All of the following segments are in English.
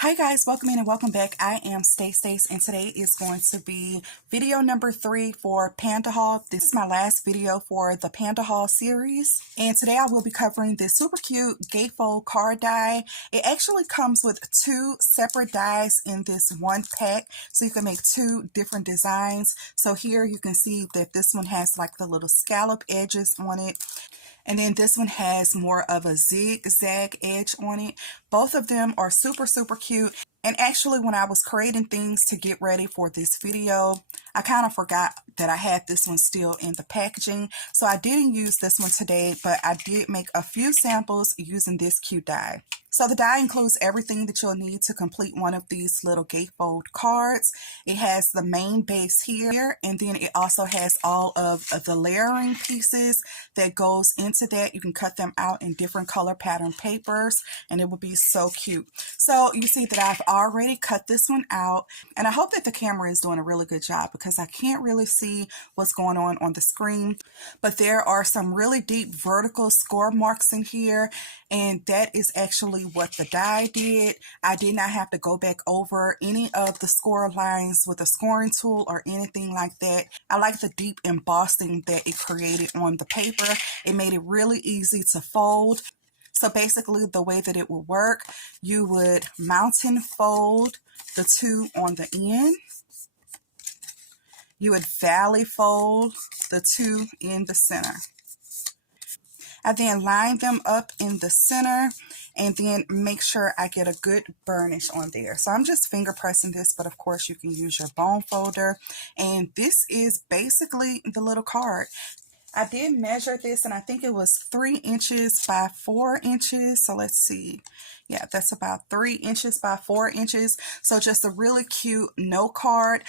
Hi guys, welcome in and welcome back. I am Stace, and today is going to be video number 3 for Panda Haul. This is my last video for the Panda Haul series, and today I will be covering this super cute gatefold card die. It actually comes with 2 separate dies in this one pack, so you can make 2 different designs. So here you can see that this one has like the little scallop edges on it. And then this one has more of a zigzag edge on it. Both of them are super cute. And actually, when I was creating things to get ready for this video, I kind of forgot that I had this one still in the packaging. So I didn't use this one today, but I did make a few samples using this cute die. So the die includes everything that you'll need to complete one of these little gatefold cards. It has the main base here, and then it also has all of the layering pieces that goes into that. You can cut them out in different color pattern papers, and it will be so cute. So you see that I've already cut this one out, and I hope that the camera is doing a really good job because I can't really see what's going on the screen. But there are some really deep vertical score marks in here, and that is actually what the die did. I did not have to go back over any of the score lines with a scoring tool or anything like that. I like the deep embossing that it created on the paper. It made it really easy to fold. So basically the way that it would work, you would mountain fold the 2 on the end. You would valley fold the 2 in the center. I then line them up in the center and then make sure I get a good burnish on there. So I'm just finger pressing this, but of course you can use your bone folder. And this is basically the little card. I did measure this and I think it was 3 inches by 4 inches. So let's see. Yeah, that's about 3 inches by 4 inches. So just a really cute note card.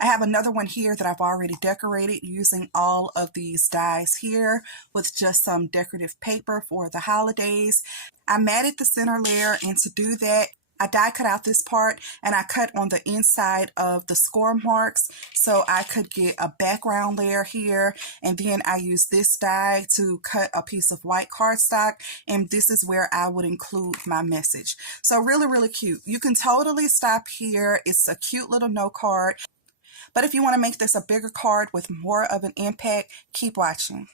I have another one here that I've already decorated using all of these dies here with just some decorative paper for the holidays. I matted the center layer, and to do that, I die cut out this part and I cut on the inside of the score marks so I could get a background layer here, and then I use this die to cut a piece of white cardstock, and this is where I would include my message. So really cute. You can totally stop here. It's a cute little note card. But if you want to make this a bigger card with more of an impact, keep watching.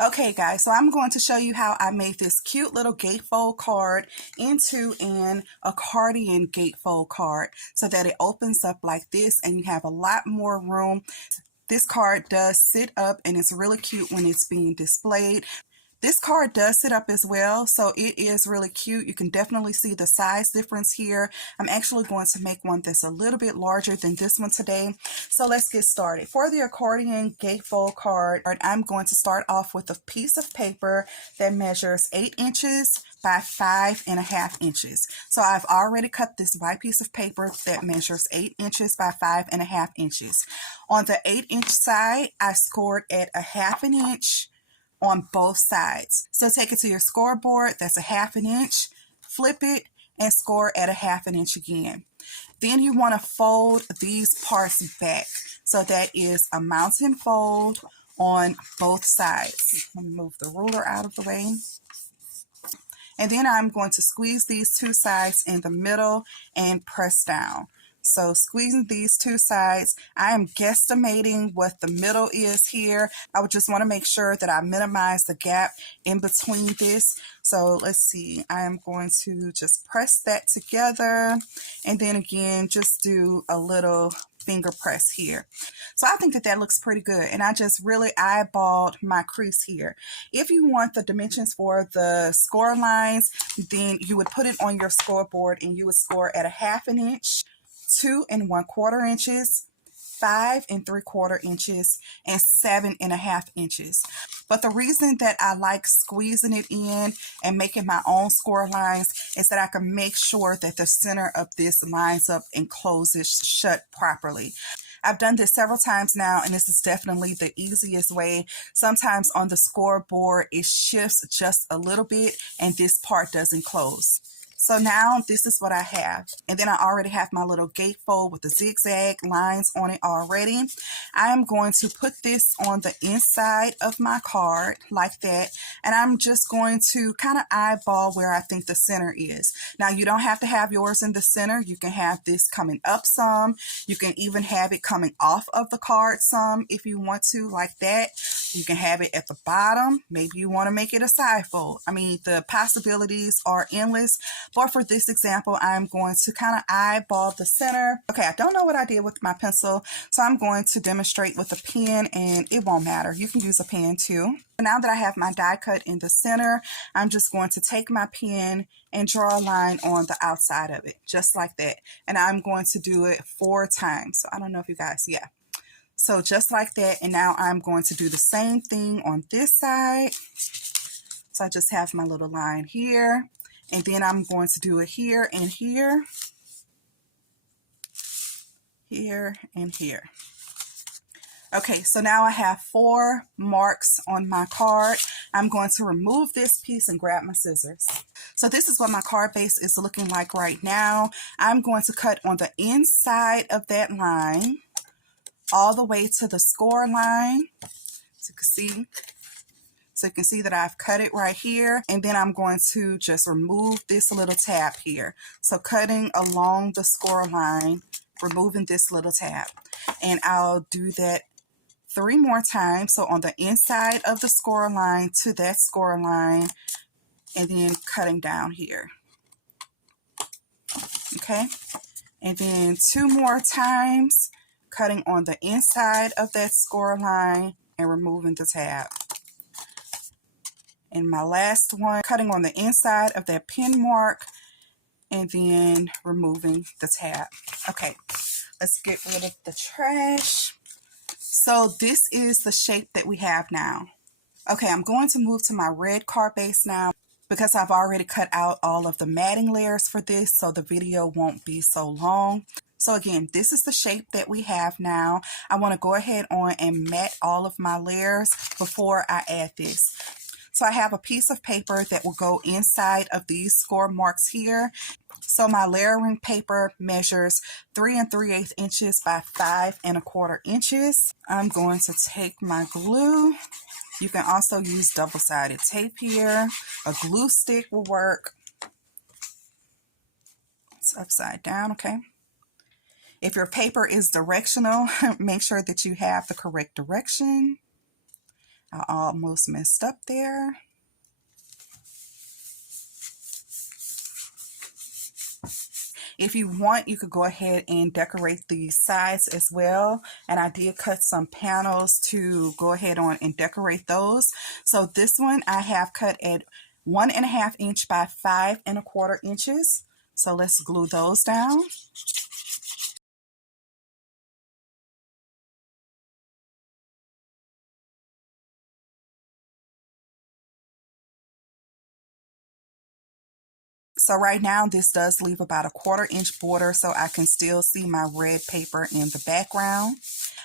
Okay guys, so I'm going to show you how I made this cute little gatefold card into an accordion gatefold card so that it opens up like this and you have a lot more room. This card does sit up and it's really cute when it's being displayed. This card does sit up as well, so it is really cute. You can definitely see the size difference here. I'm actually going to make one that's a little bit larger than this one today. So let's get started. For the accordion gatefold card, I'm going to start off with a piece of paper that measures 8 inches by 5.5 inches. So I've already cut this white piece of paper that measures 8 inches by 5.5 inches. On the 8-inch side, I scored at a 1/2 inch on both sides. So take it to your scoreboard, that's a 1/2 inch, flip it and score at a 1/2 inch again. Then you want to fold these parts back. So that is a mountain fold on both sides. Let me move the ruler out of the way. And then I'm going to squeeze these 2 sides in the middle and press down. So squeezing these 2 sides, I am guesstimating what the middle is here. I would just want to make sure that I minimize the gap in between this. So let's see, I am going to just press that together and then again just do a little finger press here. So I think that that looks pretty good, and I just really eyeballed my crease here. If you want the dimensions for the score lines, then you would put it on your scoreboard and you would score at a 1/2 inch, 2 1/4 inches, 5 3/4 inches, and 7.5 inches. But the reason that I like squeezing it in and making my own score lines is that I can make sure that the center of this lines up and closes shut properly. I've done this several times now, and this is definitely the easiest way. Sometimes on the scoreboard, it shifts just a little bit and this part doesn't close. So now this is what I have. And then I already have my little gatefold with the zigzag lines on it already. I am going to put this on the inside of my card like that. And I'm just going to kind of eyeball where I think the center is. Now you don't have to have yours in the center. You can have this coming up some. You can even have it coming off of the card some if you want to, like that. You can have it at the bottom. Maybe you want to make it a side fold. I mean, the possibilities are endless. But for this example, I'm going to kind of eyeball the center. Okay, I don't know what I did with my pencil, so I'm going to demonstrate with a pen, and it won't matter. You can use a pen too. Now that I have my die cut in the center, I'm just going to take my pen and draw a line on the outside of it, just like that. And I'm going to do it 4 times. So I don't know if you guys, yeah. So just like that, and now I'm going to do the same thing on this side. So I just have my little line here. And then I'm going to do it here and here, here and here. Okay, so now I have 4 marks on my card. I'm going to remove this piece and grab my scissors. So this is what my card base is looking like right now. I'm going to cut on the inside of that line all the way to the score line. So you can see. So you can see that I've cut it right here, and then I'm going to just remove this little tab here. So cutting along the score line, removing this little tab, and I'll do that 3 more times. So on the inside of the score line to that score line, and then cutting down here. Okay, and then 2 more times, cutting on the inside of that score line and removing the tab. And my last one, cutting on the inside of that pin mark and then removing the tab. Okay, let's get rid of the trash. So this is the shape that we have now. Okay, I'm going to move to my red card base now because I've already cut out all of the matting layers for this, so the video won't be so long. So again, this is the shape that we have now. I want to go ahead on and mat all of my layers before I add this. So I have a piece of paper that will go inside of these score marks here. So my layering paper measures 3 3/8 inches by 5 1/4 inches. I'm going to take my glue. You can also use double-sided tape here. A glue stick will work. It's upside down, okay? If your paper is directional, make sure that you have the correct direction. I almost messed up there. If you want, you could go ahead and decorate the sides as well. And I did cut some panels to go ahead on and decorate those. So this one I have cut at 1 1/2 inch by 5 1/4 inches. So let's glue those down. So right now this does leave about a 1/4 inch border, so I can still see my red paper in the background.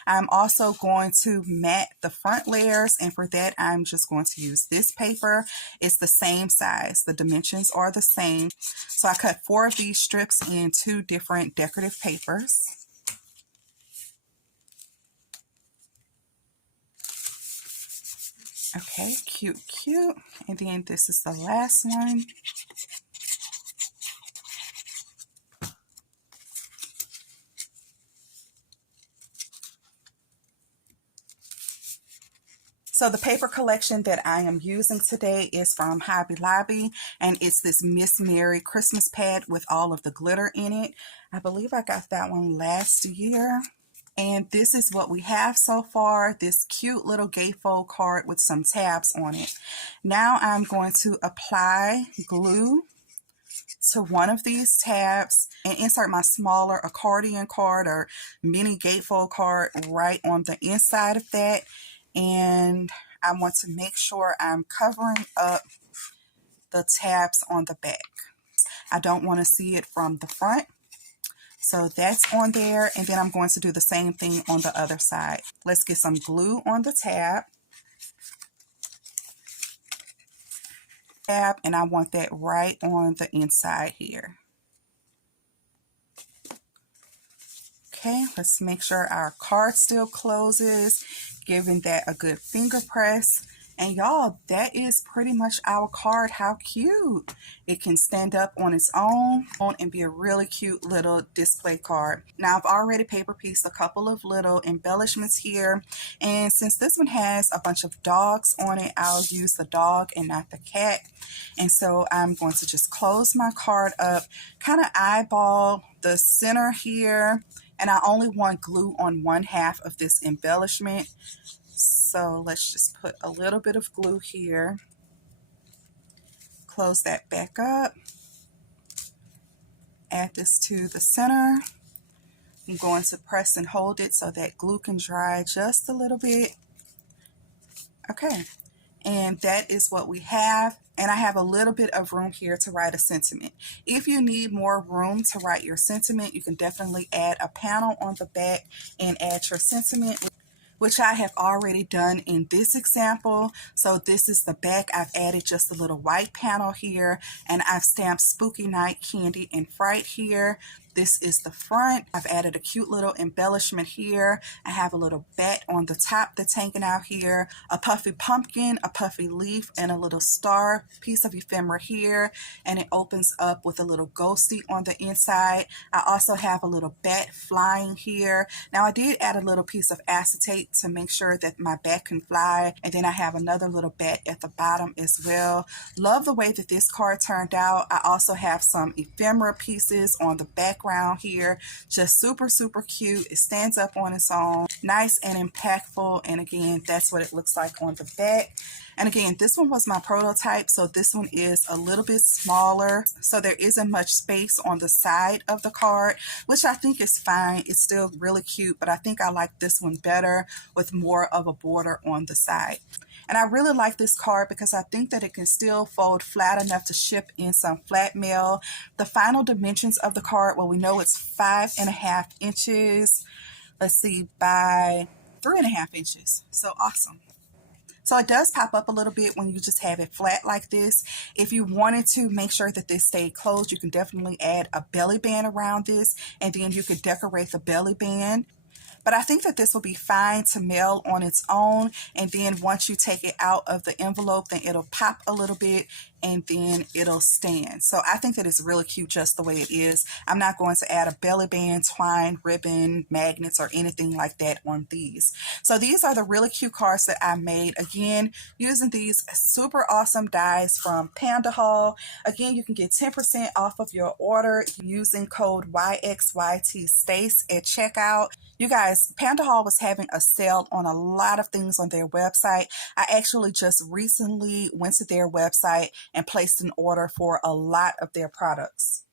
I'm also going to mat the front layers, and for that I'm just going to use this paper. It's the same size, the dimensions are the same. So I cut 4 of these strips in 2 different decorative papers. Okay, cute, cute. And then this is the last one. So the paper collection that I am using today is from Hobby Lobby, and it's this Miss Mary Christmas pad with all of the glitter in it. I believe I got that one last year. And this is what we have so far, this cute little gatefold card with some tabs on it. Now I'm going to apply glue to one of these tabs and insert my smaller accordion card or mini gatefold card right on the inside of that. And I want to make sure I'm covering up the tabs on the back. I don't want to see it from the front. So that's on there, and then I'm going to do the same thing on the other side. Let's get some glue on the tab. tab, and I want that right on the inside here. Okay, let's make sure our card still closes, giving that a good finger press. And y'all, that is pretty much our card. How cute. It can stand up on its own and be a really cute little display card. Now, I've already paper pieced a couple of little embellishments here. And since this one has a bunch of dogs on it, I'll use the dog and not the cat. And so I'm going to just close my card up, kind of eyeball the center here. And I only want glue on one half of this embellishment. So let's just put a little bit of glue here. Close that back up. Add this to the center. I'm going to press and hold it so that glue can dry just a little bit. Okay. And that is what we have. And I have a little bit of room here to write a sentiment. If you need more room to write your sentiment, you can definitely add a panel on the back and add your sentiment, which I have already done in this example. So this is the back. I've added just a little white panel here, and I've stamped Spooky Night, Candy, and Fright here. This is the front. I've added a cute little embellishment here. I have a little bat on the top that's hanging out here, a puffy pumpkin, a puffy leaf, and a little star piece of ephemera here. And it opens up with a little ghosty on the inside. I also have a little bat flying here. Now I did add a little piece of acetate to make sure that my bat can fly. And then I have another little bat at the bottom as well. Love the way that this card turned out. I also have some ephemera pieces on the background here. Just super, super cute. It stands up on its own. Nice and impactful. And again, that's what it looks like on the back. And again, this one was my prototype, so this one is a little bit smaller. So there isn't much space on the side of the card, which I think is fine. It's still really cute, but I think I like this one better with more of a border on the side. And I really like this card because I think that it can still fold flat enough to ship in some flat mail. The final dimensions of the card, well, we know it's 5.5 inches. Let's see, by 3.5 inches. So awesome. So it does pop up a little bit when you just have it flat like this. If you wanted to make sure that this stayed closed, you can definitely add a belly band around this, and then you could decorate the belly band. But I think that this will be fine to mail on its own, and then once you take it out of the envelope, then it'll pop a little bit and then it'll stand. So I think that it's really cute just the way it is. I'm not going to add a belly band, twine, ribbon, magnets, or anything like that on these. So these are the really cute cards that I made, again, using these super awesome dies from Panda Haul. Again, you can get 10% off of your order using code YXYTSTACE at checkout. You guys, Panda Haul was having a sale on a lot of things on their website. I actually just recently went to their website and placed an order for a lot of their products.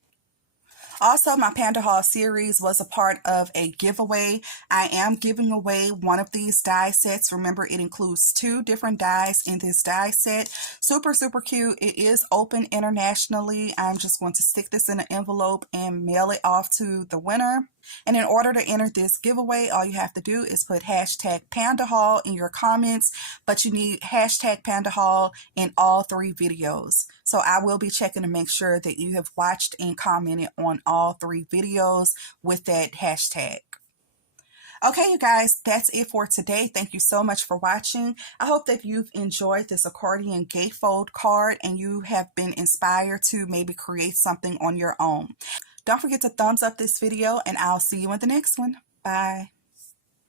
Also, my Panda Haul series was a part of a giveaway. I am giving away one of these die sets. Remember, it includes 2 different dies in this die set. Super, super cute. It is open internationally. I'm just going to stick this in an envelope and mail it off to the winner. And in order to enter this giveaway, all you have to do is put hashtag Panda Haul in your comments, but you need hashtag Panda Haul in all 3 videos. So I will be checking to make sure that you have watched and commented on all 3 videos with that hashtag. Okay, you guys, that's it for today. Thank you so much for watching. I hope that you've enjoyed this accordion gatefold card and you have been inspired to maybe create something on your own. Don't forget to thumbs up this video, and I'll see you in the next one. Bye.